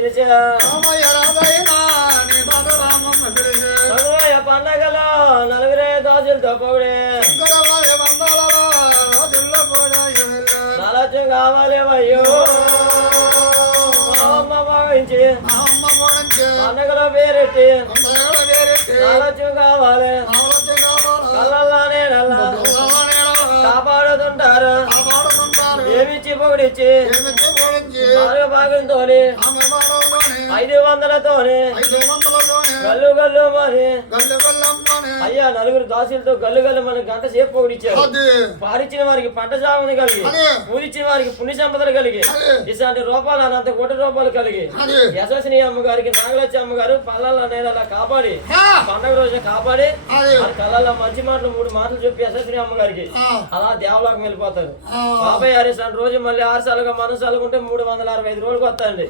పిలిచా పండగలో నలుగురే దోషులతో పొగిడే నలచు కావాలి అయ్యో అమ్మ భావించి పండగలో పేరెట్టి నలచు కావాలి కళ్ళల్లానే నల్లా కాపాడుతుంటారు ఏమిచ్చి పొగిడిచ్చి భాగంతోని 500తోని గల్లు గల్లు మరి అయ్యా నలుగురు దాసులతో గల్లు గల్లు మనకు గంట సేపు పొగిడిచ్చారు పారిచ్చిన వారికి పంట సాగుని కలిగి పూరిచ్చిన వారికి పుణ్య సంపదలు కలిగి ఇలాంటి రూపాలు అనంత కోటి రూపాయలు కలిగి యశస్విని అమ్మగారికి నాగలచ్చి అమ్మగారు పల్లెల్లో నేను అలా కాపాడి పండగ రోజున కాపాడి కళ్ళల్లో మంచి మాటలు 3 మాటలు చెప్పి యశస్విని అమ్మగారికి అలా దేవలోకం వెళ్ళిపోతారు బాబాయ్ హరీష్ రోజు మళ్ళీ 6 సార్లుగా మనసాలుగా ఉంటే 365 రోజులకు వస్తాయండి.